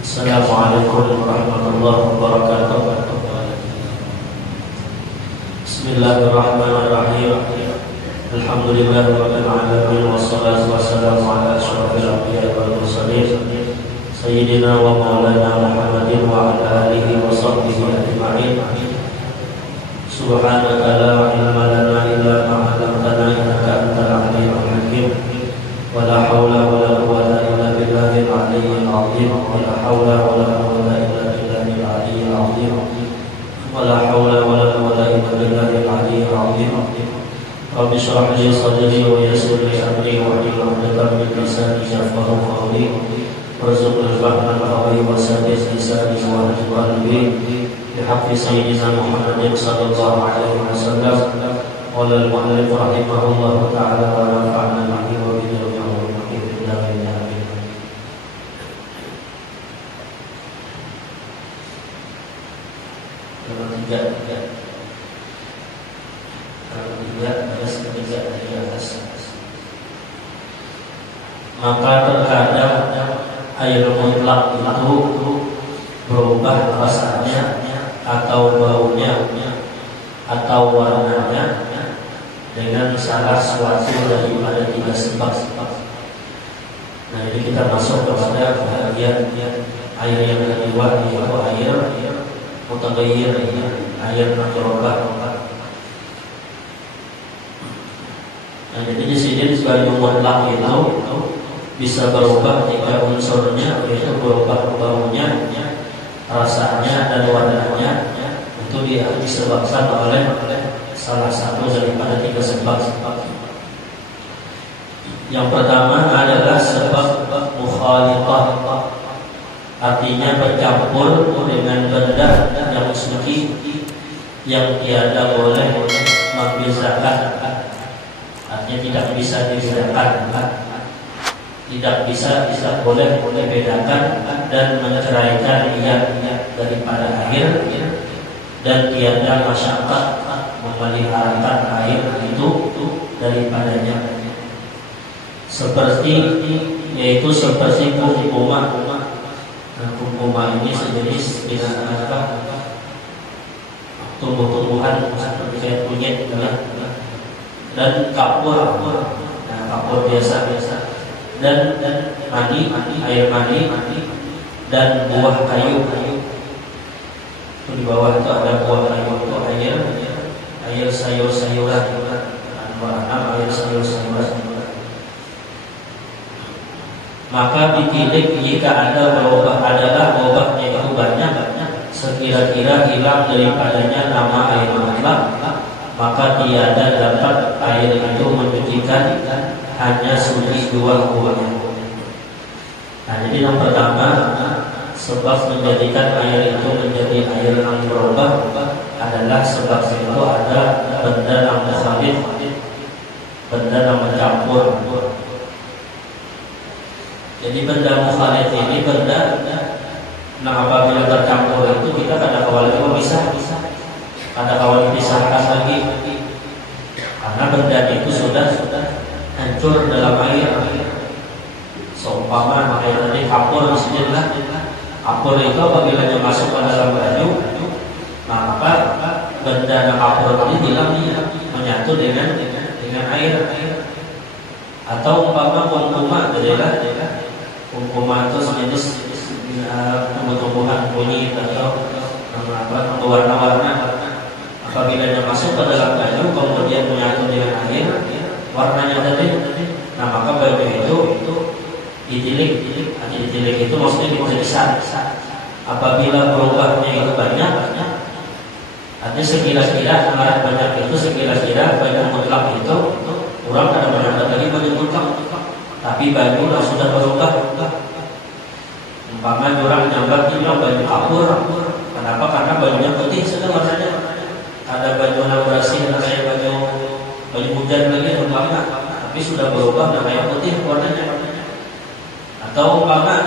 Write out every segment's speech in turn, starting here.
Assalamualaikum warahmatullahi wabarakatuh. Bismillahirrahmanirrahim. Alhamdulillahirabbil alamin wassalatu wassalamu ala asyrofil anbiya'i wal mursalin sayyidina wa maulana Muhammadin wa ala alihi wa sahbihi ajma'in. Subhanaka la ilma lana illa ma 'allamtana innaka antal alimul hakim. Wa la haula wa la quwwata illa billahil aliyyil azim. Wa la haula wa la quwwata illa billahil aliyyil azim. Wa la haula wa la quwwata illa billahil aliyyil azim. Rabbi shrah li sadri wa yassir li amri wa hlul 'uqdatam min lisani yafqahu qawli. Warzuqni fahman qawi wa saddid lisani wa hdil qalbi. Bihaqqi sayyidina Muhammadin sallallahu alaihi wasallam. Qala al-mu'allif rahimahullahu ta'ala wa nafa'na bihi wa bihi wa bihi amin. Maka terkadang air mutlak itu berubah rasanya atau baunya atau warnanya dengan salah suatu daripada tiga sebab. Nah, jadi kita masuk kepada bagian air yang kedua, yaitu air mutaghayyir, air yang berubah. Nah, jadi di sini sebagai mutlak itu bisa berubah tiga unsurnya, yaitu berubah baunya, rasanya dan warnanya. Itu disebabkan oleh salah satu daripada tiga sebab. Yang pertama adalah sebab mukhalithah, artinya bercampur dengan benda yang suci yang tiada boleh membezakan, artinya tidak bisa dibedakan, tidak boleh bedakan dan menceraikan ia daripada air, dan tiada masyarakat memeliharakan air itu daripadanya. Seperti kumkumah. Nah, kumkumah ini sejenis binatang tumbuh-tumbuhan seperti kayak kunyit, dan kapur. Nah, kapur biasa. Dan air mani, dan buah kayu. Di bawah itu ada buah kayu, itu air sayur-sayuran, air sayur-sayuran. Maka dipilih jika adalah obatnya itu banyak, sekira-kira hilang daripadanya nama air mutlak, maka tiada dapat air itu mencucikan, hanya suci dua buahnya. Nah, jadi yang pertama, sebab menjadikan air itu menjadi air yang berubah adalah sebab itu ada benda yang mukhalif, benda yang mencampur. Jadi benda mukhalif ini benda yang apabila tercampur itu kita kadang-kadang memisah, kadang-kadang dipisahkan lagi. Karena benda itu sudah hancur dalam air. Seumpama air tadi kapur disinilah. Kapur itu apabila dia masuk ke dalam baju, maka benda yang kapur tadi hilang, menyatu dengan air. Atau umpama kumpuma adalah kumpuma itu sejenis tumbuh-tumbuhan kunyit atau warna-warna. Apabila dia masuk ke dalam baju kemudian menyatu dengan air, warnanya tadi, nah maka baju itu ditilik itu maksudnya dipisah. Apabila berubahnya itu banyak, artinya sekira-kira banyak itu sekira-kira baju mutlak itu kurang ada banyak lagi baju mutlak, tapi baju yang sudah berubah. Umpama orang nyambat ini baju kapur, kenapa? Karena bajunya putih sudah warnanya. Ada baju yang bersih, kayak baju hujan lagi umpama, tapi sudah berubah dan kayak putih warnanya. Atau umpama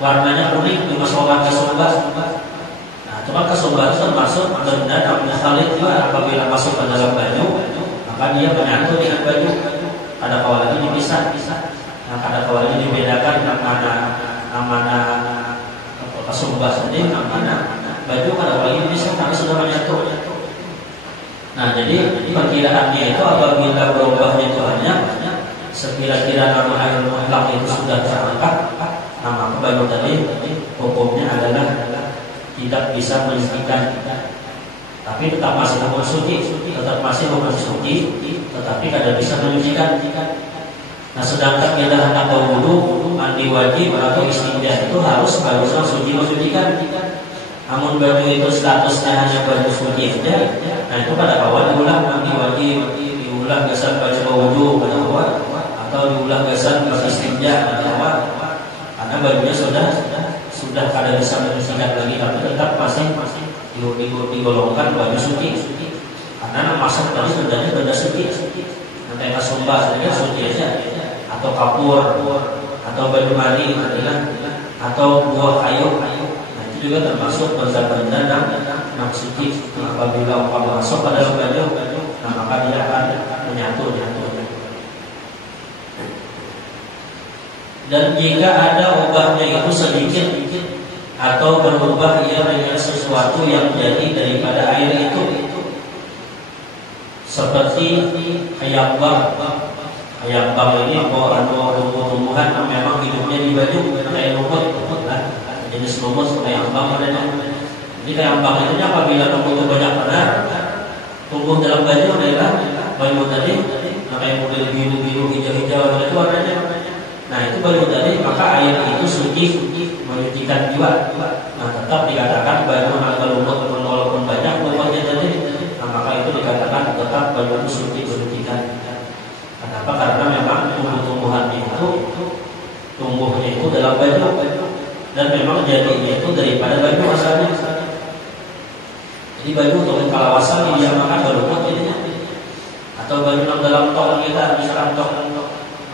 warnanya kuning dimasukkan ke sumbat. Nah, cuma ke sumbat itu termasuk benda yang mukhalif juga. Apabila masuk ke dalam baju, maka dia menyatu dengan baju. Ada kawalnya dipisah. Nah, ada kawalnya dibedakan yang mana ke sumbat saja, yang mana baju ada kawalnya dipisah karena sudah menyatu. Nah, jadi perkiraannya itu apabila berubahnya itu hanya sekira-kira nama air mutlak itu sudah terangkat, nama baju tadi hukumnya adalah tidak bisa menyucikan, tapi tetap masih hukum suci, tetapi tidak bisa menyucikan. Nah, sedangkan kita hendak berwudu, mandi wajib atau istinja itu harus bagusnya suci mensucikan. Namun baju itu statusnya hanya baju suci saja. Nah, itu pada awal diulang mandi wajib, diulang gasan baju wudu pada awal, atau diulang gasan baju istinja pada awal. Karena bajunya sudah kada bisa menyucikan lagi, tapi tetap masih digolongkan baju suci. Karena masuk tadi sebenarnya benda suci. Nanti kasumba saja suci aja, atau kapur, atau baju mandi atau buah kayu. Juga termasuk benda-benda yang suci. Apabila umpama masuk pada dalam baju, nah maka dia akan menyatu. Dan jika ada ubahnya itu sedikit atau berubah ia dengan sesuatu yang jadi daripada air itu, seperti hayambang. Hayambang ini tumbuh-tumbuhan yang memang hidupnya di baju, kayak lumut. Jenis lumut kayak ambang adanya. Jadi kayak ambang itu apabila lumut itu banyak benar tumbuh dalam baju adalah baju tadi, kayak model biru-biru, hijau-hijau itu warnanya. Nah, itu baju tadi, maka air itu suci menyucikan jiwa. Nah, tetap dikatakan baju agak lumut walaupun banyak lumutnya tadi. Nah, maka itu dikatakan tetap baju itu suci menyucikan. Kenapa? Karena memang tumbuh-tumbuhan itu tumbuhnya itu dalam baju. Dan memang jadinya itu daripada baju asalnya. Jadi baju untuk kalawasan dia makan berlumut jadinya. Atau baju yang dalam tong kita, misalkan tong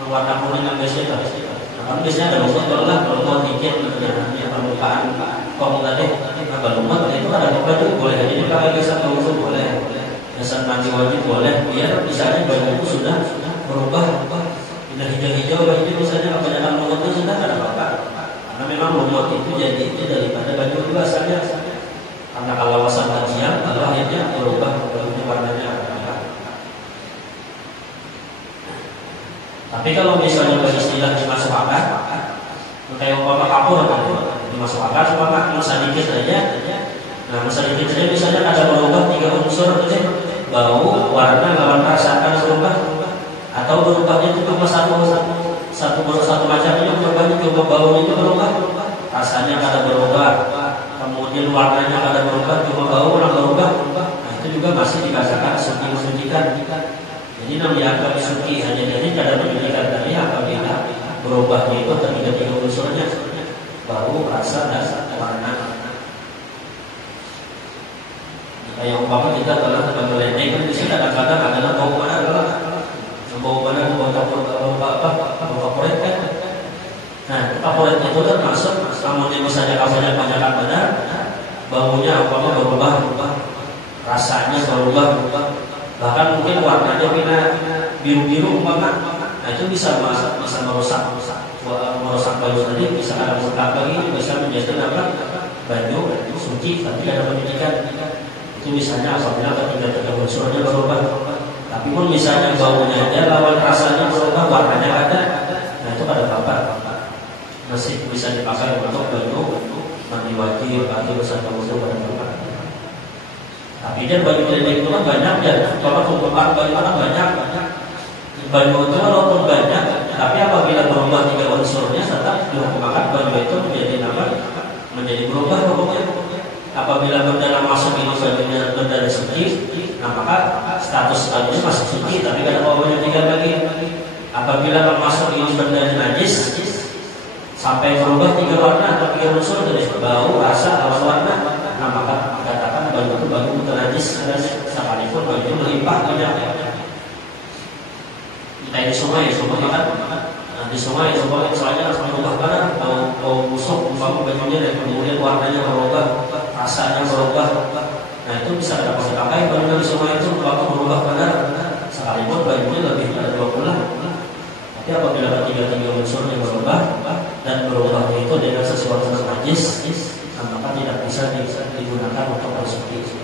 warna kuning yang biasa. Nah, biasanya ada berlumut dikit yang permukaan tong tadi. Nah, berlumut itu ada baju boleh jadi dipakai gesan bulu boleh, gesan mandi wajib boleh. Biar misalnya baju itu sudah berubah, sudah hijau-hijau, jadi misalnya kebanyakan lumut itu sudah ada apa-apa. Karena memang lumut itu jadi itu daripada baju itu asalnya. Karena kalau wasan siang, lalu akhirnya berubah bajunya warnanya. Tapi kalau misalnya beristilah dimasuk akar, kayak umpama kapur dimasuk akar, umpama sedikit saja. Nah, sedikit saja misalnya ada berubah 3 unsur saja, bau, warna, lawan rasa akan berubah, atau berubahnya itu cuma satu macamnya coba bau itu berubah, rasanya kada berubah, kemudian warnanya kada berubah, cuma bau orang berubah. Nah, itu juga masih dikatakan suci mensucikan. Jadi yang dianggap suci hanya jadi kada mensucikan tadi apabila berubahnya itu tiga unsurnya, bau, rasa, dan warna. Kayak umpama kita telah meledeng kan di sini kadang-kadang adalah bau mana bau kaporit kan. Nah, kaporit itu kan masuk, namun misalnya kaporitnya kebanyakan benar, baunya umpama berubah, rasanya berubah, bahkan mungkin warnanya pindah biru-biru umpama. Nah itu bisa merusak baju tadi, bisa ada mutlak lagi, bisa menjadi baju suci tapi ada pendidikan. Itu misalnya apabila ketiga unsurnya berubah. Tapi pun misalnya baunya aja lawan rasanya berubah, warnanya ada. Nah itu pada bapak masih bisa dipakai untuk baju mandi wajib atau bersama wudu pada bapak. Tapi dia baju keliling itu kan banyak ya. Kalau tumpukan baju kan banyak. Baju itu walaupun banyak, tapi apabila berubah 3 unsurnya tetap dihukumkan baju itu menjadi berubah hukumnya. Apabila benda masuk ini bajunya benda suci, nah maka status bajunya masuk suci, tapi kada baunya 3 lagi. Apabila masuk ini benda najis, sampai berubah 3 warna atau 3 unsur dari bau, rasa, lawan warna, nah maka dikatakan baju itu baju najis, sekalipun baju melimpah banyak. Kayak di sungai kan, di sungai soalnya harus berubah kan, bau busuk, umpama bajunya dan kemudian warnanya berubah, rasanya berubah. Nah itu bisa dapat dipakai baju di sungai itu umpama berubah benar, sekalipun bajunya lebih dari 2 bulan. Tapi apabila tiga unsurnya berubah dan berubahnya itu dengan sesuatu yang najis, maka tidak bisa digunakan untuk bersuci.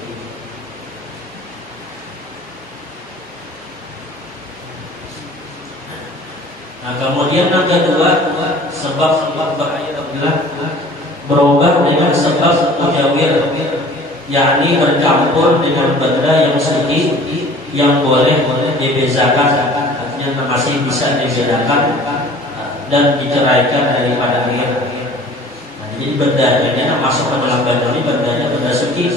Nah kemudian yang kedua, sebab bahaya apabila berubah dengan sebab mujawir, yakni bercampur dengan benda yang suci yang boleh dibezakan, artinya masih bisa dibedakan dan diceraikan daripada air. Nah, jadi bendanya masuk ke dalam baju ini bendanya benda suci,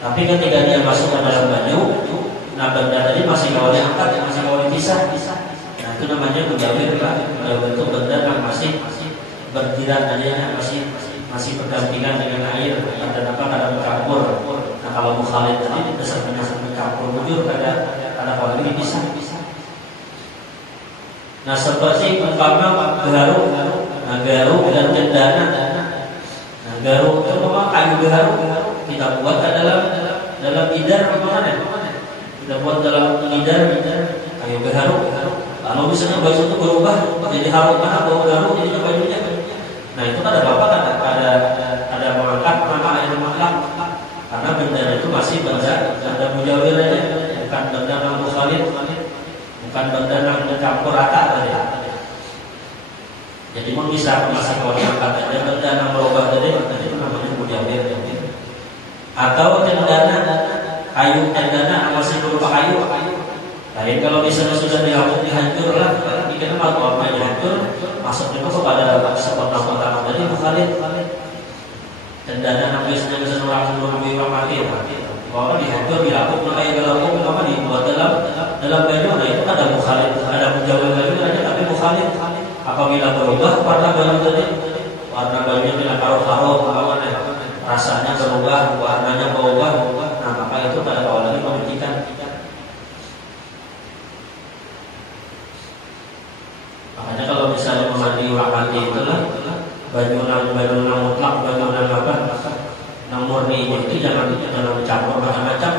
tapi ketika dia masuk ke dalam baju, nah benda tadi masih kawin angkat, masih kawin pisah. Itu namanya mujawir lah, bentuk benda yang masih berjirat aja, masih berdampingan dengan air, dan kadang bercampur. Nah kalau mukhalid tadi dasarnya bercampur bujur, kada kalau ini bisa. Nah seperti umpama garu dan cendana. Nah garu itu memang kayu garu kita buat dalam idar bagaimana? Kita buat dalam idar kayu garu. Kalau misalnya baju itu berubah jadi harum mana bau garu jadinya bajunya. Nah itu ada bapak ada mengangkat nama air mutlak karena benda itu masih benda mujawir aja, bukan benda yang mukhalid, bukan benda yang mencampur rata tadi. Jadi pun bisa masih kalau diangkat aja benda yang berubah tadi itu namanya mujawir. Atau cendana kayu cendana masih berupa kayu. Lain kalau misalnya sudah dihancur lah, kita mau warnanya hancur, masuk juga kepada sepotong-potong tadi mukhalid. Dan dana biasanya bisa orang mati. Kalau dihancur, dilapuk, kayak gelapuk, apa dibuat dalam baju, nah itu ada mukhalid, ada mujawir lagi, ada tapi mukhalid. Apabila berubah warna baju tadi, warna bajunya tidak harum, rasanya berubah, warnanya berubah, nah maka itu pada awalnya mematikan. Makanya kalau misalnya memandi mandi itulah baju mutlak, baju yang murni itu jangan dicampur macam-macam.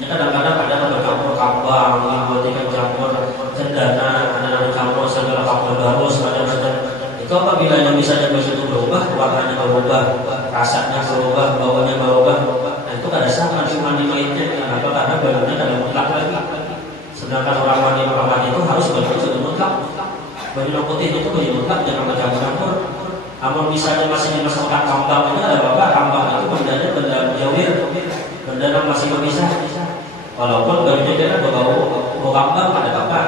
Ini kadang-kadang ada bercampur kambang, buat campur cendana, ada campur segala campur bagus, macam-macam. Itu apabila yang misalnya baju itu berubah, warnanya berubah, rasanya berubah, baunya berubah, nah itu kada sah mandi mainnya. Kenapa? Karena bajunya kada mutlak lagi. Sedangkan orang mandi itu harus baju itu mutlak. Baju putih itu baju mutlak, jangan bercampur-campur. Namun misalnya masih dimasukkan kambang itu ada bapak, kambang itu benda mujawir, benda yang masih berpisah. Walaupun bajunya dia kan bau kambang ada bapak.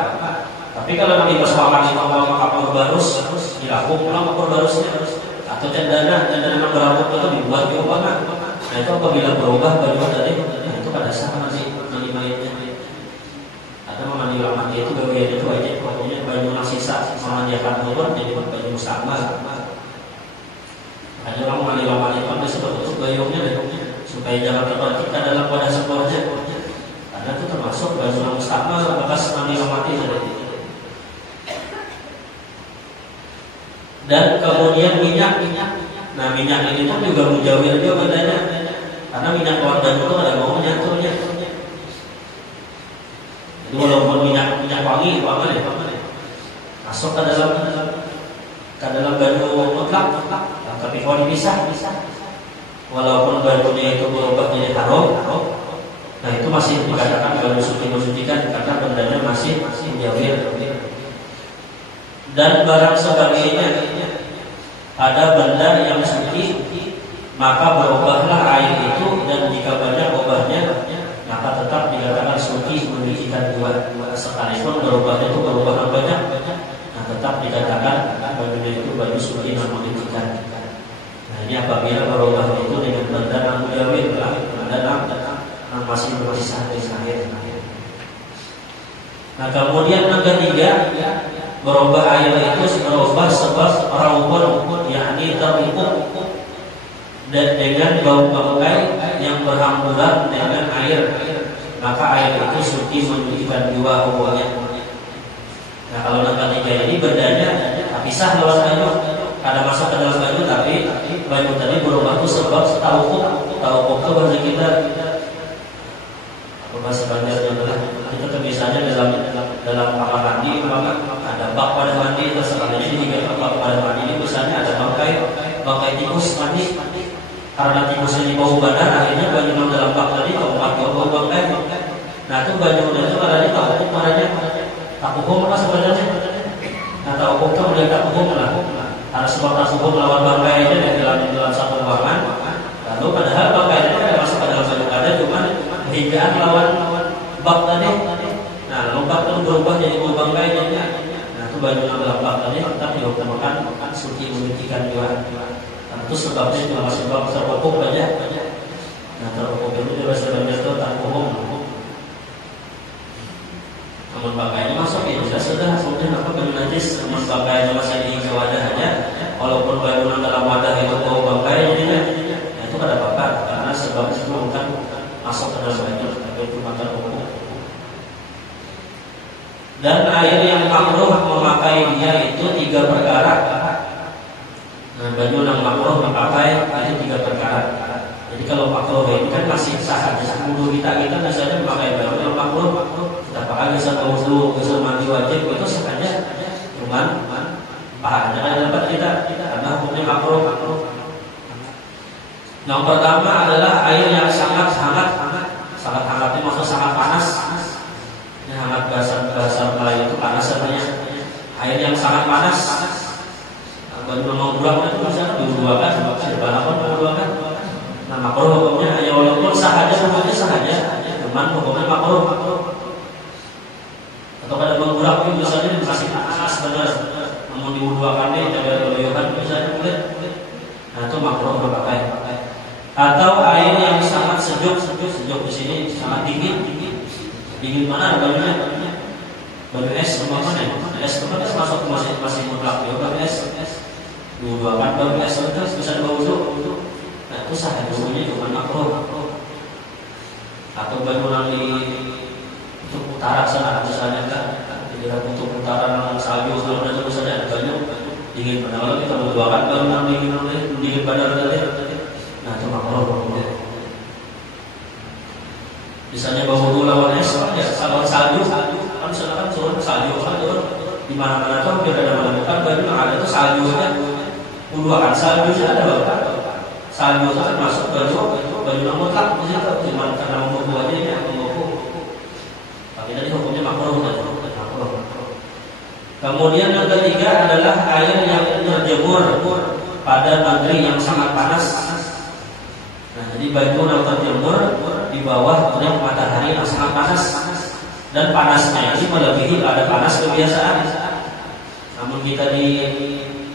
Tapi kalau dimasukkan kambang kapur barus, dilapuk pulang kapur barusnya. Atau cendana yang berambut itu dibuat juga banget. Nah itu apabila berubah baju tadi, nah itu pada sah mandi mainnya. Atau mandi itu bagian itu aja, pokoknya baju yang sisa memandikan turun jadi baju sama. Ada orang mandi itu ada sebab itu gayungnya supaya jangan terpercik dalam masuk baju mustakmal bekas mandi mati tadi. Dan kemudian minyak. Nah minyak ini pun juga menjauhi juga bedanya. Karena minyak keluar baju itu ada mau nyanturnya. Jadi walaupun minyak wangi masuk ke dalam baju mutlak, tapi kalau dipisah, walaupun bajunya itu berubah jadi haram, nah itu masih dikatakan baju suci mensucikan karena bendanya masih menjauhi. Dan barang sebagainya, ada benda yang suci, maka berubahlah air itu, dan jika banyak ubahnya, maka tetap dikatakan suci mensucikan juga. Sekalipun berubahnya itu berubah banyak, nah tetap dikatakan bajunya itu baju suci dan mensucikan. Nah ini apabila berubahnya itu dengan benda yang menjauhi, benda yang masih berpisah dari air. Nah kemudian yang ketiga, berubah air itu berubah sebab raubun, yakni terikut dan dengan bau bangkai yang berhamburan dengan air, maka air itu suci mensucikan jiwa hukumnya. Nah kalau yang ketiga ini bendanya pisah lawan baju, ada masuk ke dalam baju, tapi baju tadi berubah itu sebab tauquf itu bahasa kita, bahasa Banjarnya adalah kita misalnya dalam kamar mandi, maka ada bak pada mandi, terserah ini juga bak pada mandi ini misalnya ada bangkai tikus mandi. Karena tikusnya di bau badan, akhirnya baju yang dalam bak tadi keempat bau bangkai. Nah itu baju itu ada tak hukum apa sebenarnya? Nah tak hukum itu boleh tak hukum lah. Harus sebab tak hukum lawan bangkai ini dalam satu ruangan. Lalu padahal bangkai itu ada masuk ke dalam baju ada, cuma hinggaan lawan bak tadi. Nah lalu bak itu berubah jadi bau bangkai jadinya. Nah itu baju yang dalam bak tadi tetap dihukumkan suci mensucikan jiwa. Itu sebabnya cuma sebab terhukum aja. Nah terhukum itu juga sebenarnya itu tak hukum. Namun pakaiannya masuk ya sudah kemudian apa baju najis, namun pakaiannya masih di wadah aja. Walaupun baju dalam wadah itu bau bangkai jadinya, nah, itu ada bakar karena sebab itu bukan masuk ke dalam baju, tapi itu bakar hukum. Dan air yang makruh memakai dia itu 3 perkara. Nah, baju yang makruh memakai itu 3 perkara. Jadi kalau makruh itu kan masih sah. Wudhu kita misalnya memakai baju yang makruh, kita pakai bisa wudhu, bisa mandi wajib, itu sengaja cuman pahanya ada dapat kita karena hukumnya makruh. Yang pertama adalah air yang sangat hangat itu maksud sangat panas. Ini hangat bahasa Melayu itu panas artinya. Air yang sangat panas. Baju mau buang itu misalnya dibuangkan, siapapun dibuangkan. Nah makruh hukumnya ya walaupun sahaja hukumnya sahaja, cuman hukumnya makruh. Atau pada mengurap itu misalnya masih panas benar, mau dibuangkan nih, coba dibuangkan misalnya kulit. Nah itu makruh berpakai. Atau air yang sangat sejuk di sini sangat dingin mana bajunya? Baju es umpamanya, es itu kan masuk masih mutlak ya, baju es. Dibuangkan bau es terus bisa dibawa wudhu. Nah itu sah hukumnya cuma makruh. Atau baju yang di kutub utara sana misalnya kan, di daerah kutub utara yang salju kalau ada misalnya ada baju dingin pada kalau kita dibuangkan bau yang dingin pada tadi. Nah itu makruh hukumnya. Misalnya bawa wudhu lawan es, ya lawan salju kan misalkan turun salju di mana-mana tuh kita ada menemukan baju yang ada itu saljunya. Puluhan saljunya ada berapa? Salju itu termasuk baju yang mutlak di situ, cuma karena membuku aja ini membuku. Tapi tadi hukumnya makruh. Kemudian yang ketiga adalah air yang terjemur pada negeri yang sangat panas. Nah, jadi baju yang terjemur di bawah terik matahari yang sangat panas, dan panasnya ini melebihi ada panas kebiasaan. Namun kita di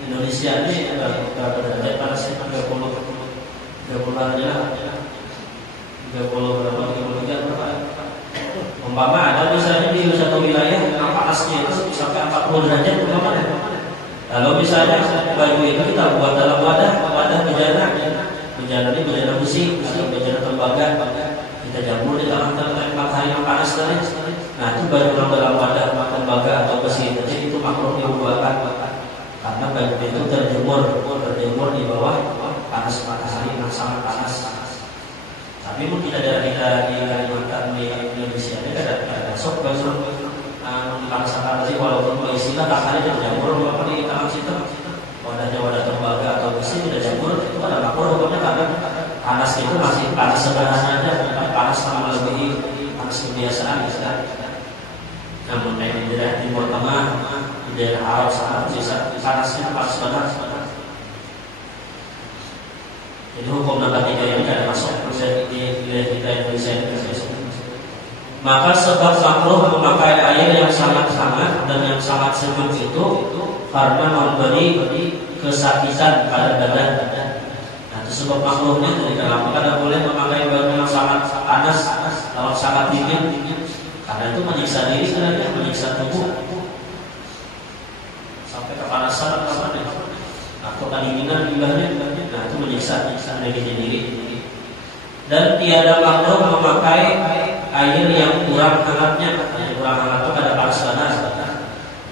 Indonesia ini ada berapa derajat panasnya? 30 aja, 30 berapa? Umpama ada misalnya di satu wilayah yang panasnya itu sampai 40 derajat umpamanya. Kalau misalnya baju itu kita buat dalam wadah bejana ini bejana besi atau bejana tembaga, kita jamur di dalam tempat hari yang panas panas tadi. Nah itu baju dalam wadah tembaga atau besi, jadi itu makruh dibuatkan karena baju itu terjemur di bawah panas matahari yang sangat panas. Tapi mungkin ada di Kalimantan di Indonesia ini ada sok baju dipaksakan tadi walaupun istilah tangannya terjemur apa di tangan situ wadahnya wadah tembaga atau besi tidak jamur, itu ada makruh hukumnya karena panas itu masih panas sederhana aja, bukan panas sama lebih panas kebiasaan misalnya. Namun di daerah Timur Tengah, di daerah Arab sana bisa panasnya panas banget. Jadi hukum nomor 3 ini tidak masuk di wilayah kita Indonesia ini. Maka sebab makruh memakai air yang sangat hangat dan yang sangat sejuk itu karena memberi kesakitan pada badan. Nah, itu sebab makruhnya dari dalam. Maka tidak boleh memakai baju yang sangat panas atau sangat dingin, karena itu menyiksa diri sebenarnya, menyiksa tubuh sampai kepanasan atau kedinginan jumlahnya. Nah, itu menyiksa diri sendiri. Dan tiada makruh memakai air yang kurang hangatnya. Kurang hangat itu ada panas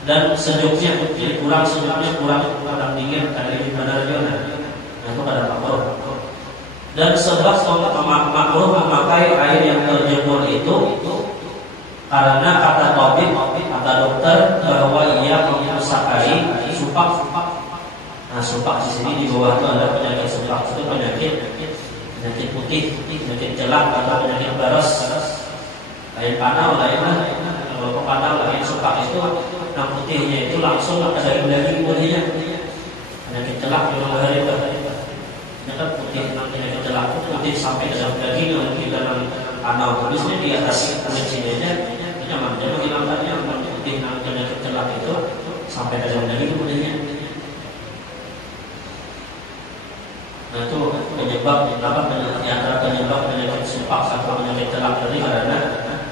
dan sejuknya, jadi kurang sejuknya, kurang dingin, ada di benar juga. Nah itu pada makruh. Dan sebab makruh memakai air yang terjemur itu karena kata tabib, kata dokter bahwa ia mengusakai supak. Nah supak di sini di bawah itu ada penyakit supak, itu penyakit putih, penyakit celak atau penyakit baros. Lain panau, kalau panau lain supak itu, yang putihnya itu langsung ada daging putihnya. Penyakit celak di bawah hari itu. Ini kan putih, penyakit celak itu putih sampai ke dalam daging di dalam panau. Tulisnya di atas kulit sininya, itu nyaman. Jadi menghilangkannya yang putih penyakit celak itu sampai ke dalam daging putihnya. Nah itu penyebab di antara penyebab penyakit supak atau penyakit celak tadi karena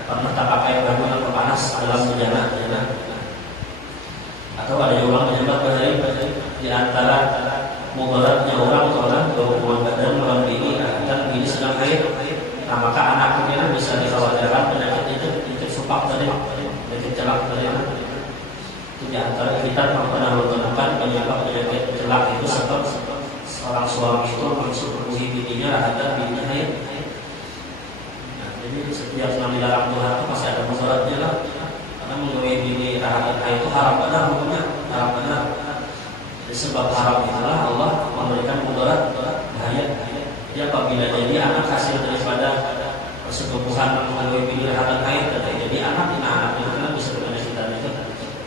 pernah tak pakai baju yang panas dalam perjalanan. Atau ada juga penyebab di antara mudaratnya orang berhubungan badan malam dini dan begini sedang haid. Nah maka anak ini bisa dikhawatirkan penyakit itu supak tadi, penyakit celak tadi. Itu di antara kita pernah menemukan penyebab penyakit celak itu sebab seorang suami itu mensuguhi bininya ada bininya haid. Nah, jadi setiap yang dilarang Tuhan itu pasti ada mudaratnya lah. Karena mengenai bini rahatin haid itu haram benar hukumnya, haram benar. Jadi sebab haram itulah Allah memberikan mudarat bahaya. Jadi apabila jadi anak hasil daripada persetubuhan mengenai bini rahatin haid, jadi anak itu kan bisa penyakit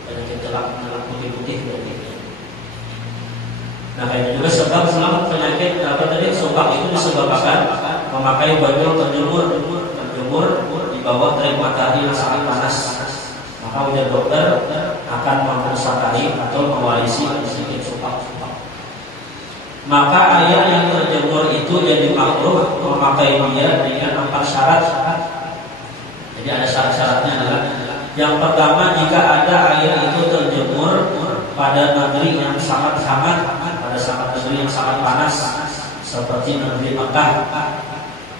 penyakit celak putih-putih dari. Nah kayak juga sebab selamat penyakit tadi supak itu disebabkan memakai baju yang terjemur di bawah terik matahari yang sangat panas. Maka ujar dokter akan mengusakai atau mewarisi sedikit supak. Maka air yang terjemur itu jadi makruh memakai dia dengan 4 syarat. Jadi ada syarat-syaratnya adalah yang pertama, jika ada air itu terjemur pada negeri yang sangat hangat, negeri yang sangat panas seperti negeri Mekah.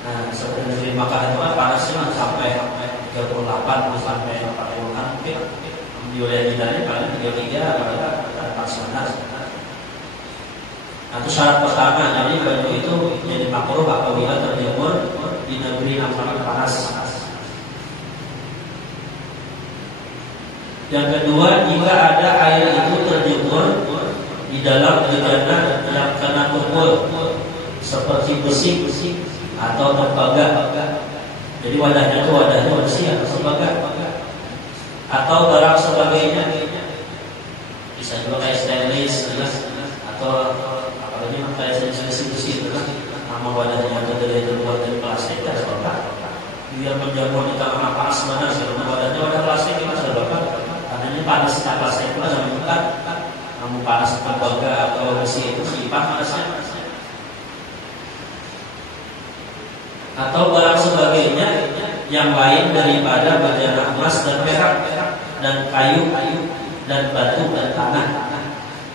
Nah, seperti negeri Mekah itu kan panasnya sampai 38 sampai 40-an mungkin. Di wilayah kita ini paling 33 atau 40. Nah, itu syarat pertama. Jadi baju itu jadi makruh apabila terjemur di negeri yang sangat panas. Yang kedua, jika ada air itu terjemur di dalam bejana yang kena tumpul seperti besi atau tembaga. Jadi wadahnya itu wadahnya besi atau tembaga atau barang sebagainya. Bisa juga kayak stainless atau apalagi kayak stainless besi itu kan nama wadahnya terbuat dari plastik ada bapak. Biar menjamur di tengah panas benar karena wadahnya wadah plastik itu ada bapak. Karena ini panas plastik itu ada bukan. Kamu panas tembaga atau besi itu simpan panasnya. Atau barang sebagainya yang lain daripada bejana emas dan perak dan kayu dan batu dan tanah.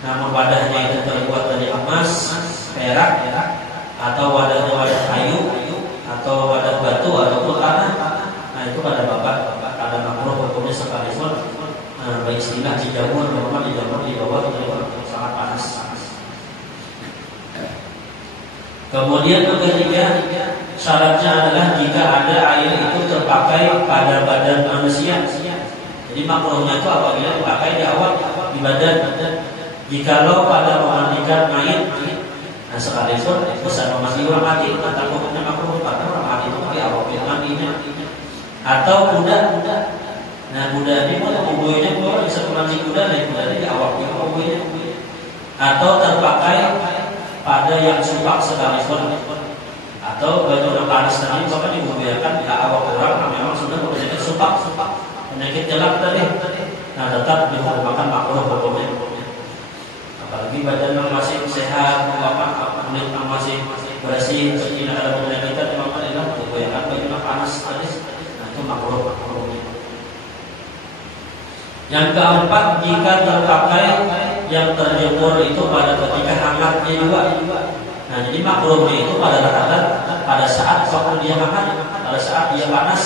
Nama wadahnya itu terbuat dari emas, perak atau wadah kayu atau wadah batu atau tanah. Nah itu pada bapak. Kemudian yang ketiga, syaratnya adalah jika ada air itu terpakai pada badan manusia. Jadi makruhnya itu apabila dipakai di awal di badan. Jikalau pada memandikan mayit, nah sekalipun besar memandi orang mati, maka hukumnya makruh karena orang mati itu di awal mandinya. Atau kuda. Nah kuda ini pun bubuinya keluar bisa mandi kuda, dan kuda di awal bubuinya. Atau terpakai pada yang supak sekalipun, atau baju panas tadi bahkan dibubuikan di awal orang memang sudah penyakit supak, penyakit jelak tadi. Nah tetap dihukumkan makruh hukumnya. Apalagi badan yang masih sehat, kulit yang masih bersih, tidak ada penyakit, memang adalah dibubuikan baju panas tadi. Nah itu makruh. Yang keempat, jika terpakai yang terjemur itu pada ketika hangatnya juga. Nah jadi makruhnya itu pada saat waktu dia hangat, pada saat dia panas.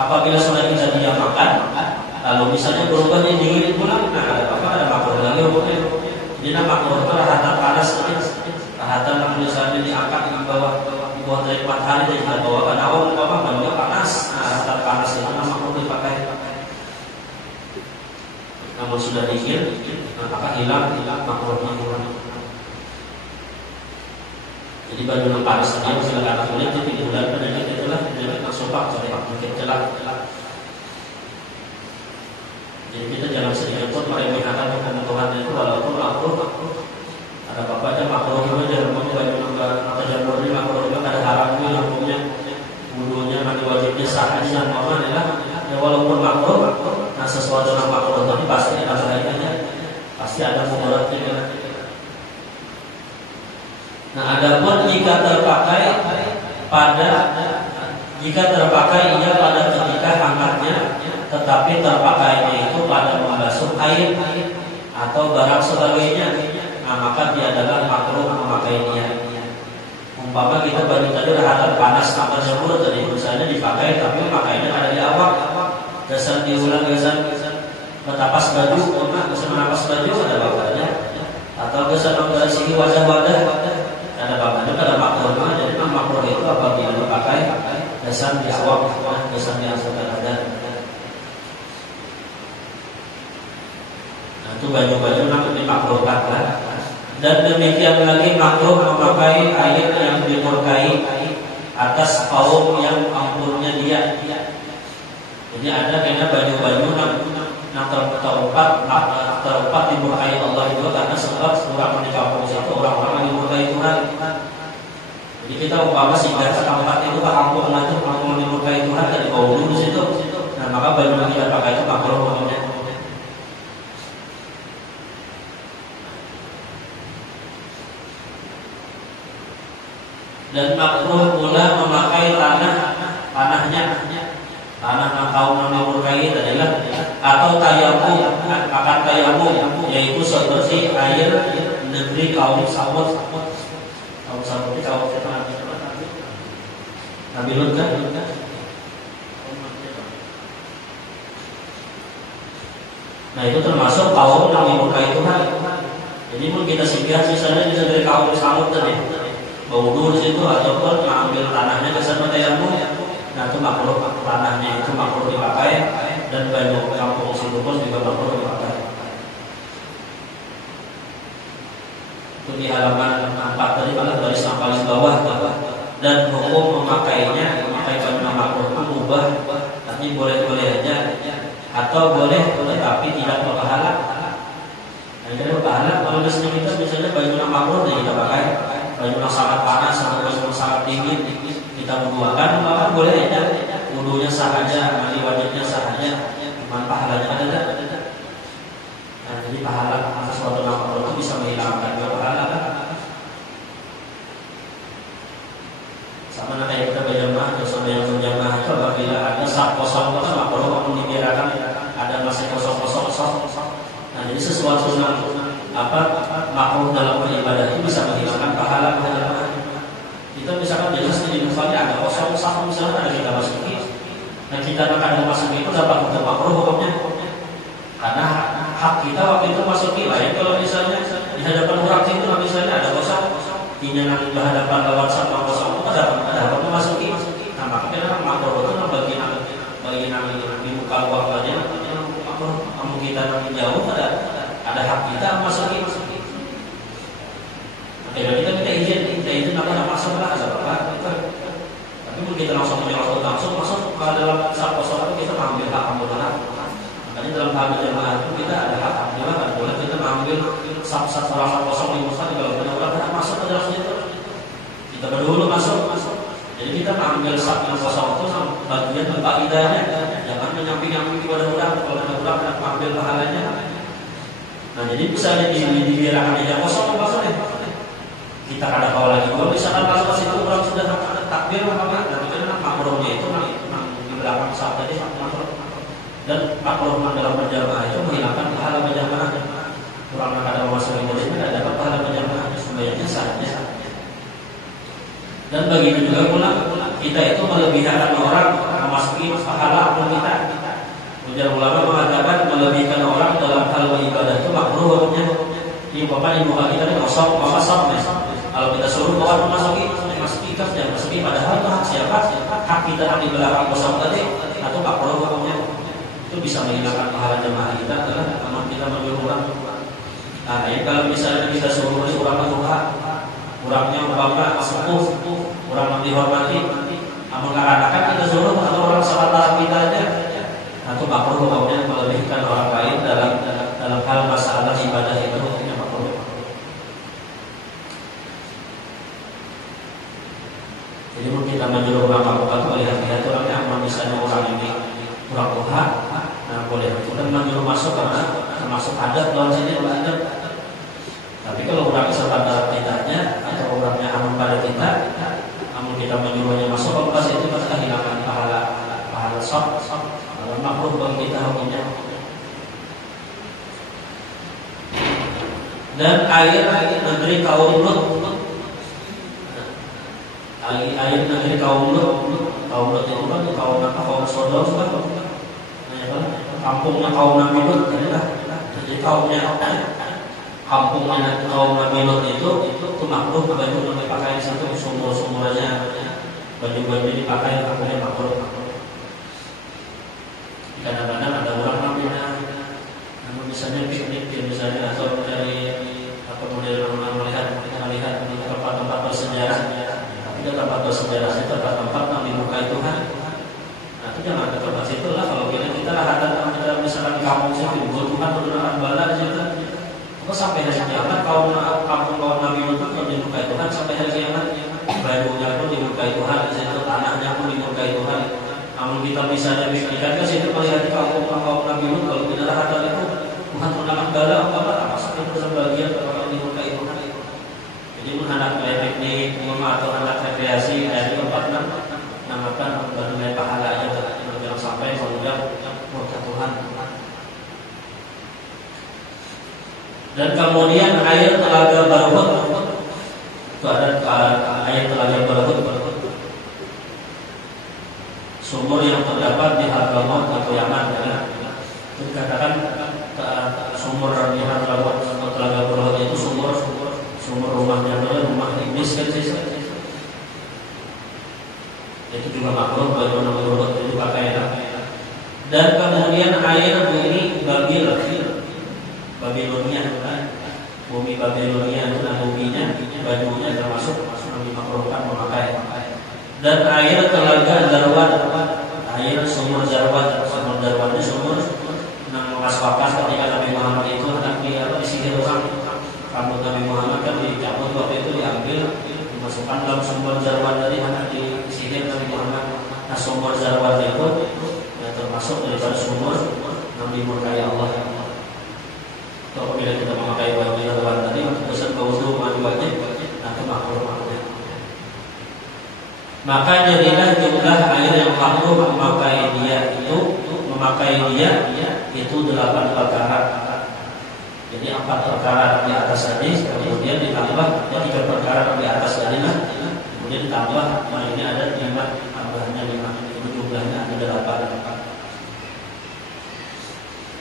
Apabila sudah kita diamakan, lalu misalnya berubah jadi dingin pulang, nah ada makruh lagi hukumnya. Jadi makruh itu rahatan panas, rahatan yang misalnya diangkat di bawah terik matahari dan kita bawa ke awal, bajunya panas. Nah rahatan panas itu makruh dipakai. Namun sudah dingin, maka hilang makruhnya. Jadi baju yang panas tadi silakan kulit di bulan penyakit itulah penyakit supak, penyakit jelak. Jadi kita jangan sedikit pun meremehkan hukum Tuhan itu walaupun makruh. Ada apa aja makruh juga, jangan mau baju atau jamur ini makruh juga, ada haramnya hukumnya. Wudunya mandi wajibnya sah aja dan mohon adalah ya walaupun makruh. Nah sesuatu yang makruh tadi pasti ada bahayanya, pasti ada mudaratnya. Nah adapun jika terpakai ia pada ketika hangatnya, tetapi terpakainya itu pada membasuh air atau barang sebagainya, nah maka dia adalah makruh memakainya. Umpama kita baju tadi rahatan panas tanpa jemur tadi misalnya dipakai, tapi makainya ada di awak. Dasar diulang metapas baju, bisa menapas baju ada bapaknya, atau bisa membersih wadah-wadah ada bapaknya, ada makruhnya. Jadi makruh itu apabila dipakai dasar di awak, dasar di asal ada. Nah itu baju-baju nanti dimakruhkan kan. Dan demikian lagi makruh memakai air yang dimurkai atas kaum yang ampurnya dia. Jadi ada kena baju-baju yang terempat dimurkai Allah itu karena sebab orang di kampung itu orang-orang yang dimurkai Tuhan. Jadi kita umpama singgah ke tempat itu ke kampung itu kampung dimurkai Tuhan dari bau di situ. Nah maka baju yang kita pakai itu makruh hukumnya. Dan makruh pula memakai tanahnya tanah kaum yang dimurkai adalah atau tayamum, akan tayamum yaitu seperti air negeri kaum Samud. Kaum Samud itu kaum Nabi Lut kan? Nah itu termasuk kaum yang dimurkai Tuhan. Jadi mungkin kita singgah misalnya di negeri kaum Samud tadi, baudur situ ataupun mengambil tanahnya ke sana tayamum. Nah itu makruh, tanahnya itu makruh dipakai, dan baju kampung situ pun juga makruh dipakai. Itu di halaman 4 tadi pada baris yang paling bawah. Dan hukum memakainya, memakai baju yang makruh itu mubah, artinya boleh-boleh aja, atau boleh tapi tidak berpahala. Nah jadi berpahala kalau kita misalnya baju yang makruh kita pakai, baju yang sangat panas atau baju yang sangat dingin kita wuduakan, maka boleh aja, wudunya sah aja, mandi wajibnya sah aja, cuman pahalanya ada. Nah jadi pahala sesuatu yang makruh itu bisa menghilangkan dua pahala kan. Sama kayak kita berjamaah, sama yang berjamaah itu apabila ada saf kosong itu makruh kalau dibiarkan ada masih kosong. Nah jadi sesuatu yang makruh dalam beribadah itu bisa menghilangkan pahala. Kita misalkan jelas di misalnya ada kosong saf misalnya ada kita masuki, nah kita akan masuk itu dapat untuk makruh hukumnya, karena hak kita waktu itu masuki lah. Ya kalau misalnya di hadapan orang itu misalnya ada kosong, tinya nanti berhadapan lawan sama kosong itu ada apa masuki. Nah makanya makro itu bagi nanti di muka luar aja kamu kita nanti jauh ada hak kita masuki. Oke, kita izin apa masuk lah ada apa. Tapi kalau kita langsung menyerot langsung masuk ke dalam sab kosong itu kita mengambil hak ambulan. Makanya dalam hal jamaah itu kita ada hak ambulan, ada boleh kita mengambil sab orang kosong di musad kalau benar orang tidak masuk ke dalam situ. Kita berdulu masuk. Jadi kita mengambil sab yang kosong itu bagian faedahnya, jangan menyamping-nyamping kepada orang. Kalau ada orang tidak mengambil pahalanya. Nah jadi bisa dibiarkan aja kosong maksudnya. Kita ada kau lagi, kalau misalkan masuk ke situ orang sudah takbir apa dan itu makrohnya itu di belakang sab tadi makroh. Dan makroh dalam berjamaah itu menghilangkan pahala berjamaah. Orang yang ada masuk di masjid tidak dapat pahala berjamaah, sebenarnya saja. Dan begitu juga pula kita itu melebihkan orang memasuki pahala amal kita. Ujar ulama mengatakan melebihkan orang dalam hal ibadah itu makruh hukumnya. Ini bapak ibu kita ini kosong, kalau kita suruh orang memasuki jangan masuki, padahal itu hak siapa? Hak kita di belakang kosong tadi atau makruh hukumnya. Itu bisa menghilangkan pahala jamaah kita adalah amal kita menyuruh orang. Nah, ya, kalau misalnya kita suruh orang tua, orangnya umpama sepuh, orang yang dihormati, mengatakan kita suruh atau orang sahabat kita aja, atau makruh hukumnya melebihkan orang lain dalam hal masalah ibadah itu hukumnya makruh. Jadi mungkin kita menyuruh orang makruh lihat orangnya, misalnya orang ini kurang tua, nah boleh kita menyuruh masuk karena termasuk adat dalam sini adat. Tapi kalau orangnya sahabat kitanya atau orangnya aman pada kita, namun kita menyuruhnya masuk ke pas itu pasti kehilangan pahala sok makruh bagi kita hukumnya. Dan air negeri kaum Lut, air negeri kaum Lut itu kan kaum apa? Kaum Sodom kan? Kampungnya kaum Nabi Lut, jadi kampungnya kaum Nabi Lut itu makruh baju yang dipakai di situ, sumur-sumurnya, baju-baju dipakai kampungnya makruh. Kadang-kadang ada orang namanya, misalnya piknik, misalnya atau dari apa model melihat di tempat-tempat bersejarah, tapi tempat bersejarah itu tempat-tempat yang dimukai Tuhan. Nah itu jangan ke tempat situ lah. Kalau kita ada misalnya di kampung situ, Tuhan berdoa bala di situ. Kok sampai hari kiamat kampung Nabi Lut kalau dimukai Tuhan sampai hari kiamat, bajunya pun dimukai Tuhan, di situ tanahnya pun dimukai Tuhan. Namun kita bisa demikian ke situ melihat kaum Nabi Lut kalau kita ada itu Tuhan menangkan bala apa maksudnya itu sebagian orang dimukai Tuhan. Jadi menghadap piknik atau anak rekreasi dari tempat namakan berbagai pahala yang jangan sampai mengucap murka Tuhan. Dan kemudian air telaga Barhut itu ada air telaga Barhut, sumur yang terdapat di Hadramaut atau Yaman, ya. Itu dikatakan sumur di Hadramaut atau telaga Barhut itu sumur rumahnya adalah rumah iblis kan sih. Itu juga makruh bagi orang Barhut itu pakai. Dan kemudian air ini Babilonia, bumi Babilonia itu buminya, bajunya termasuk yang dimakruhkan memakai. Dan air telaga Zarwan, air sumur Zarwan itu sumur yang was-was ketika Nabi Muhammad itu hendak disihir orang. Rambut Nabi Muhammad kan dicabut waktu itu diambil, dimasukkan dalam sumur Zarwan dari hendak disihir Nabi Muhammad. Nah sumur Zarwan itu termasuk daripada sumur yang dimurkai Allah. Kalau bila kita memakai baju Zarwan tadi, besar kewudu mandi wajib, nanti makruh. Maka jadilah jumlah air yang makruh memakai dia itu 8 perkara. Jadi 4 perkara di atas tadi, kemudian ditambah 3 perkara di atas tadi, kemudian ditambah ini ada 5, tambahnya 5, itu jumlahnya ada 8.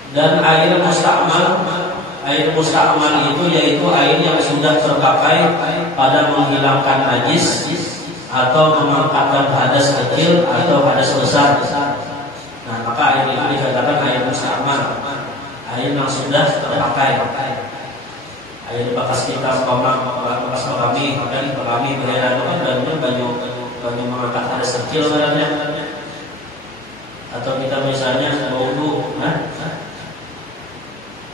Dan air mustakmal Air musta'mal itu yaitu air yang sudah terpakai pada menghilangkan najis atau memangkatkan hadas kecil atau hadas besar. Nah, maka air itu dikatakan air musta'mal, air yang sudah terpakai. Air bekas kita bekas kami berheran itu kan banyak mengangkat hadas kecil sebenarnya. Atau kita misalnya wudu,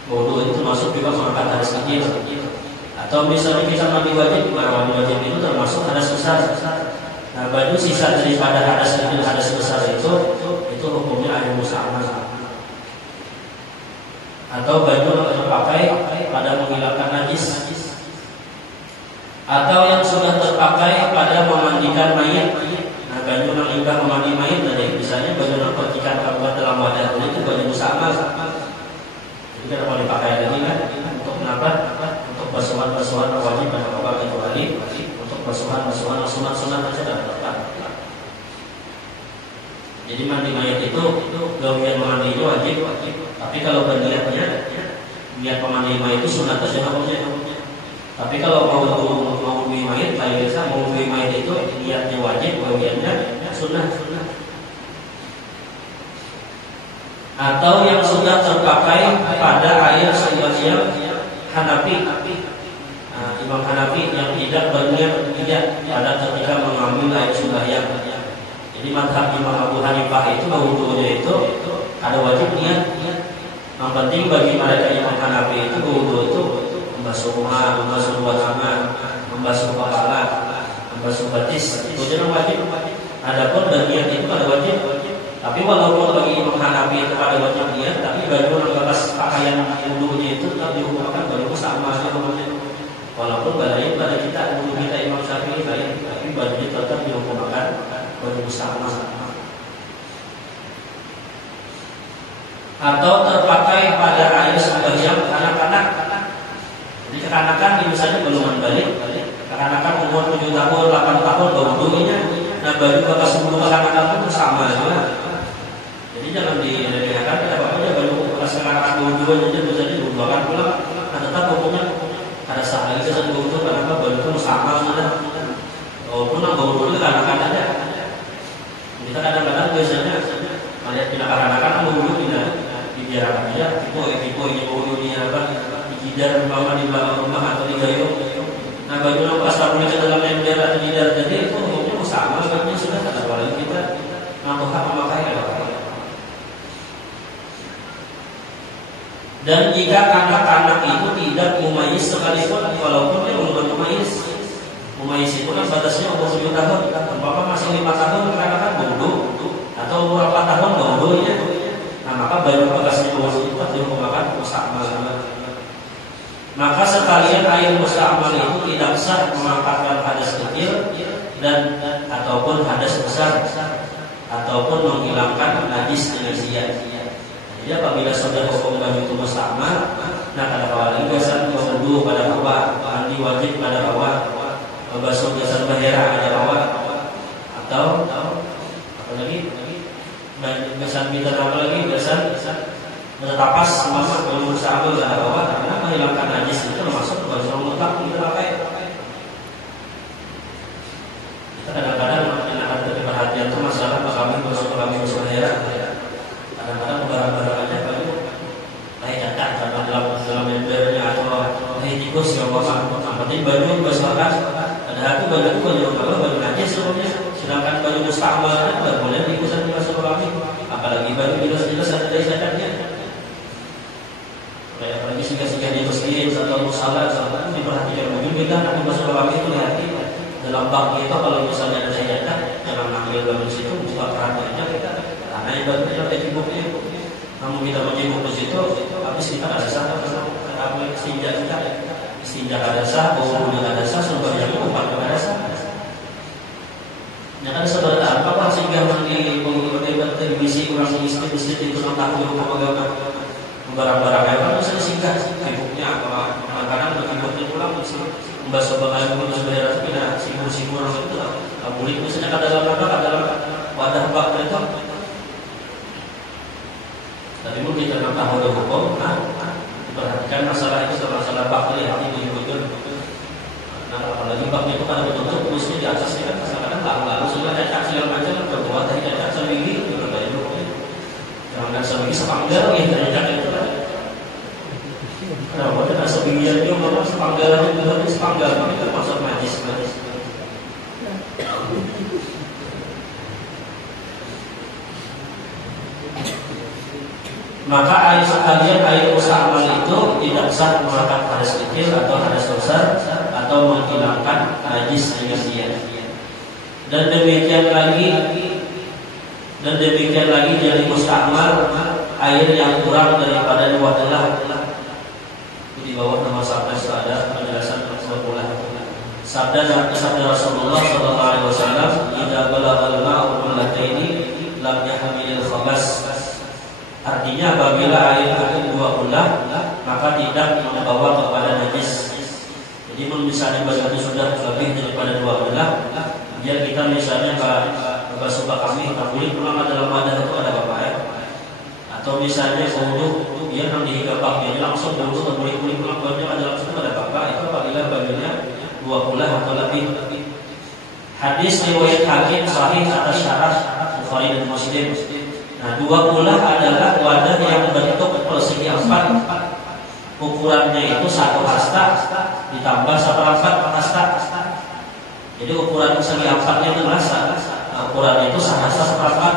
wudu itu masuk juga mengangkat hadas kecil. Atau misalnya kita mandi wajib itu termasuk hadas besar. Nah, baju sisa daripada hadas kecil hadas besar itu hukumnya air musta'mal. Atau baju yang terpakai pada menghilangkan najis, atau yang sudah terpakai pada memandikan mayat. Nah, baju yang indah memandi mayat tadi, misalnya baju yang percikan kabar dalam wadah itu baju musta'mal. Jadi tidak boleh dipakai lagi kan? Untuk kenapa? Untuk basuhan-basuhan wajib pada kabar kecuali untuk basuhan-basuhan sunat-sunat saja tidak tepat. Jadi mandi mayat itu gawian mandi itu wajib. Tapi kalau berniatnya niat pemandi mayat itu sunat saja hukumnya. Tapi kalau mau bui mayat, kayak biasa mau bui mayat itu niatnya wajib, gawiannya sunnah. Atau yang sudah terpakai pada air sebagian Hanafi. Nah, Imam Hanafi yang tidak berniat pada ketika mengambil air sembahyang. Jadi mazhab Imam Abu Hanifah itu wudunya itu ada wajib niat. Yang penting bagi mereka Imam Hanafi itu wudu itu membasuh muka, membasuh dua tangan, membasuh kepala, membasuh batis, itu jangan wajib. Adapun berniat itu ada wajib. Tapi walaupun bagi Imam Hanafi itu ada wajib niat, tapi baju yang bekas pakaian wudunya itu tetap dihukumkan baju sama saja hukumnya. Walaupun lain pada kita wudu kita Imam Syafi'i lain, tapi bajunya tetap dihukumkan baju sama. Atau terpakai pada air sembahyang anak-anak. Jadi kekanakan misalnya belum balik, kekanakan umur 7 tahun, 8 tahun wudunya. Nah, baju bekas wudu kekanakan itu sama juga. Jadi jangan diremehkan, tidak apa-apa baju bekas kekanakan wudu aja misalnya dibuangkan pulang. Nah, tetap hukumnya ada sah lagi kesan wudu karena baju itu sama sudah. Walaupun wudu itu kekanakan aja. Kita kadang-kadang biasanya melihat kekanakan wudu tidak dibiarkan aja. Tipu ini wudu ini apa? Dijidar umpama di belakang rumah atau di gayung. Nah, baju yang pas tabunya ke dalam ember atau jidar jadi itu hukumnya sama, sebenarnya sudah tidak boleh kita melakukan memakai. Dan jika anak-anak itu tidak mumayyiz sekalipun, walaupun dia belum mumayyiz itu kan batasnya umur 7 tahun. Umpama masih 5 tahun anak-anak wudu atau umur 4 tahun wudunya. Nah, maka baju bekasnya wudu itu dihukumkan musta'mal. Maka sekalian air musta'mal itu tidak sah mengangkatkan hadas kecil dan ataupun hadas besar ataupun menghilangkan najis dengan sia-sia. Jadi apabila sudah hukum baju itu musta'mal, nah kada kawal lagi biasa wudu pada hawa, mandi wajib pada hawa, basuh jasad bahira pada hawa, atau apa lagi? Biasa kita apa lagi? Biasa tapas semasa belum musta'mal pada hawa karena menghilangkan najis itu termasuk baju mutlak kita pakai. Kita kadang-kadang akan perhatian itu masalah kami basuh bahira. Kadang-kadang barang-barang aja baju kayak cacat karena dalam embernya atau tikus yang yang penting baju dibasuhkan. Padahal itu baju najis sebelumnya. Sedangkan baju musta'mal tidak boleh dikusan dibasuh kami. Apalagi baju jelas-jelas ada dari cacatnya. Kayak apalagi siga-siga di masjid atau musalah itu diperhatikan mungkin kita nanti basuh kami itu lihat dalam bak itu kalau misalnya ada cacat jangan ambil baju situ buka perhatiannya kita. Karena yang baru kita cibuknya, namun kita mencibuk di situ, habis kita ada sah, apa sinjak ada sah, baunya ada sah, sumber yang umpat ada sah. Ya kan saudara, apa sehingga di pengikut televisi orang miskin itu tentang hukum agama, barang-barang apa misalnya singgah, cibuknya apa makanan bercibuknya pulang, membasuh bakalan itu sebenarnya tidak sibur-sibur itu, boleh misalnya dalam wadah bak itu. Tapi mungkin kita tahu hukum, Perhatikan masalah itu, masalah bak ya, ini betul. Nah, apalagi baknya itu kalau betul terusnya di atas ya, kadang-kadang nggak usulnya cacat segala macam, berbuat dari cacat seminggu itu berbeda. Jangan seminggu sepanggal ya dari cacat itu. Nah, pada seminggu dia ngomong sepanggal itu tapi sepanggal itu termasuk najis. Maka air sekalian air mustamal itu tidak sah mengangkat hadas kecil atau hadas besar atau menghilangkan najis dengan dia. Dan demikian lagi dari mustamal air yang kurang daripada 2 telah. Di bawah nama sabda ada penjelasan Rasulullah. Sabda Rasulullah sallallahu alaihi wasallam, "Idza balaghal ma'u qullataini lam yahmilil khabas." Artinya apabila air itu 2 ulah maka tidak membawa kepada najis. Jadi misalnya baju sudah lebih daripada 2 ulah, biar kita misalnya basuh kami kulit pulang dalam wadah itu ada apa ya? Atau misalnya wudu dia yang dihinggapak dia langsung wudu atau kulit pulang bajunya ada langsung ada apa? Itu apabila bajunya 2 ulah atau lebih. Hadis riwayat Hakim sahih atas syarah Bukhari dan Muslim. Nah, 2 ulah adalah wadah yang bentuk persegi 4. Ukurannya itu 1 hasta ditambah 1/4 hasta. Jadi ukuran persegi 4-nya itu rasa. Nah, ukurannya itu 1 hasta 1/4.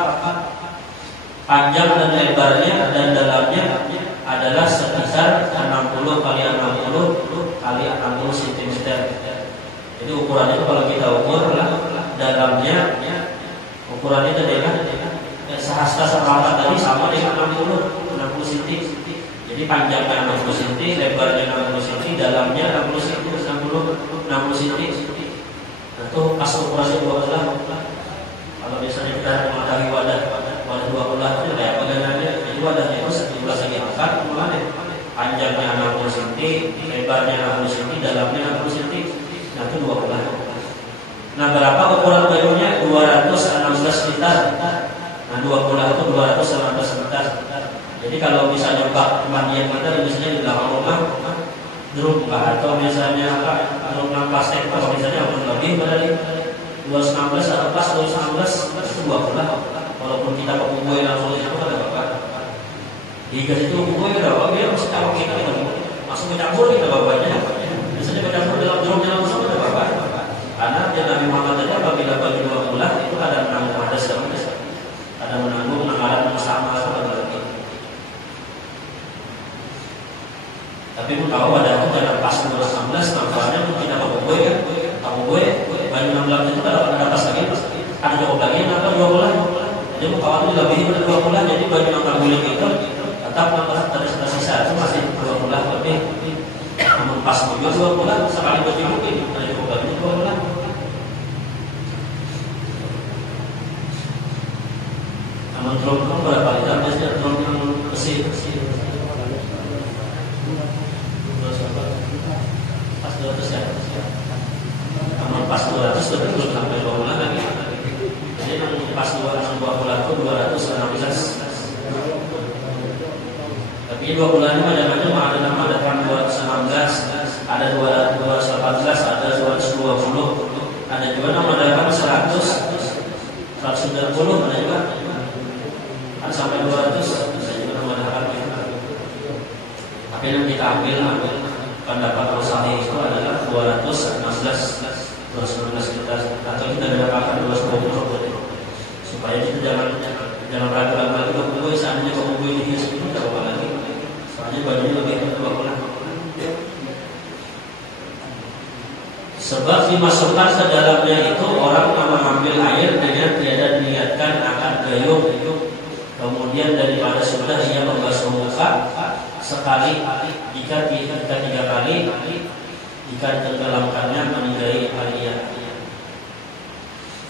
Panjang dan lebarnya dan dalamnya adalah sekitar 60 kali 60 kali 60 cm. Jadi ukurannya itu kalau kita ukur dalamnya ukurannya itu adalah sehasta 1/4 tadi sama dengan 60 cm. Jadi panjangnya 60 cm, lebarnya 60 cm, dalamnya 60 cm, 60 cm. Nah, itu pas ukurannya 2 ulah. Kalau misalnya kita mengetahui wadah 2 ulah itu kayak bagangannya, jadi wadahnya itu 11 segi 4, panjangnya 60 cm, lebarnya 60 cm, dalamnya 60 cm. Nah, itu 2 ulah. Nah, berapa ukuran bajunya? 216 liter. Nah, 2 ulah itu 216 liter. Jadi kalau misalnya bak mandian kita misalnya di dalam rumah drum atau misalnya drum plastik kalau misalnya lebih dari 216 atau pas 216 itu 2 ulah. Walaupun kita pakai buah langsung itu ada apa? Jika itu buah ada apa? Dia mesti tahu kita masuk bercampur kita bapaknya. Misalnya bercampur dalam drumnya langsung ada apa? Karena Nabi Muhammad tadi apabila bagi 2 ulah itu ada menanggung hadas dan ada menanggung alat bersama atau lagi. Tapi pun kalau ada itu jangan pas 216 nampaknya mungkin apa buah ya? Tahu buah baju 16 itu ada pas lagi ada cukup lagi atau 2 ulah. Jadi kawan itu lebih dari 2 bulan, jadi baju yang terguling itu tetap tersisa itu masih 2 bulan lebih. Namun pas mobil 2 bulan sekali baju mungkin ada cukup lagi 2 bulan. Namun drum berapa liter biasanya drum yang besi pas 200 ya. Namun pas 200 betul sampai 2 bulan lagi. Jadi yang pas 2 bulan itu 216. Tapi 2 bulan ini macam-macam, ada nama ada 216, ada 218, ada 220, ada juga nama ada 100, 190, ada juga ada sampai 200, ada juga nama ada tapi yang kita ambil pendapat Rasulullah itu adalah 216 kita atau kita mendapatkan 220 supaya kita jangan ragu-ragu lagi ke buku seandainya ke buku ini sebelum tidak apa lagi soalnya bajunya lebih dari 2 bulan. Sebab dimasukkan ke dalamnya itu orang yang mengambil air dengan tiada diniatkan akan gayung, kemudian daripada sudah ia membasuh muka sekali, jika 3 kali jika ditenggelamkannya meninggali aliyah.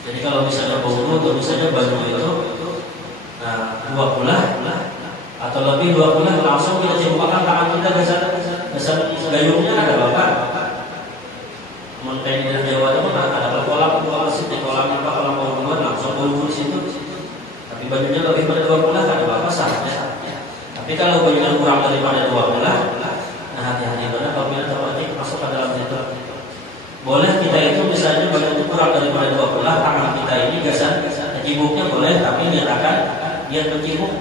Jadi kalau misalnya bau atau misalnya baju itu 2 bulan atau lebih 2 bulan langsung kita ciumkan tangan kita dasar gayungnya ada bapak. Mungkin di Jawa itu ada kolam di kolam apa kolam bau langsung bau di situ. Tapi bajunya lebih dari 2 bulan ada bapak sahnya. Tapi kalau bajunya kurang daripada 2 bulan itu misalnya badan kurang daripada 2 belah, tangan kita ini gasan cibuknya boleh, tapi nyatakan dia mencibuk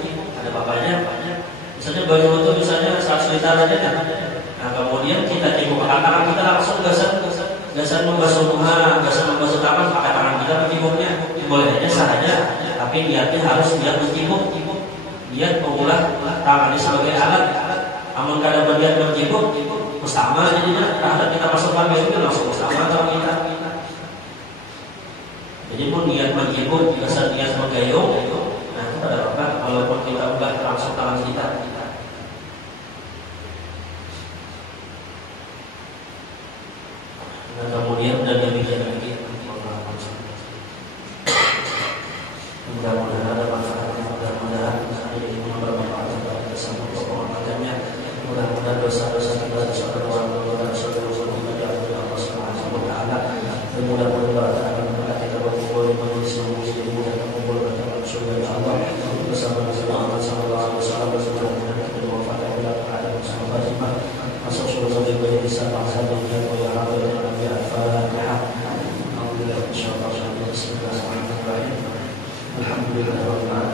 ada bapaknya. Misalnya baju itu misalnya saat sekitar aja, nah kemudian kita cibuk tangan kita langsung gasan membasuh muka, gasan membasuh tangan pakai tangan kita mencibuknya, boleh aja sah aja, tapi niatnya harus niat mencibuk, niat mengulah tangan ini sebagai alat. Amun kada berniat mencibuk, mustama jadinya terhadap kita masukkan itu langsung mustama tangan kita. Jadi pun niat mencibuk, gasan niat menggayung, nah itu ada apa? Walaupun kita udah langsung tangan kita. Nah, kemudian dan demikian lagi. Mudah-mudahan ada manfaatnya, mudah-mudahan ini bermanfaat bagi semua pemahamannya. Mudah-mudahan dosa-dosa kita disampaikan Allah Subhanahu wa taala. Mudah-mudahan kita berkumpul di majelis ilmu dan berkumpul dalam surga Allah bersama Rasulullah sallallahu alaihi wasallam bersama kita wafatkan ila ada bersama Fatimah masuk surga bagi bisa bangsa dan ya Allah dan Nabi Al-Fatihah. Alhamdulillah insyaallah bismillahirrahmanirrahim. Alhamdulillah.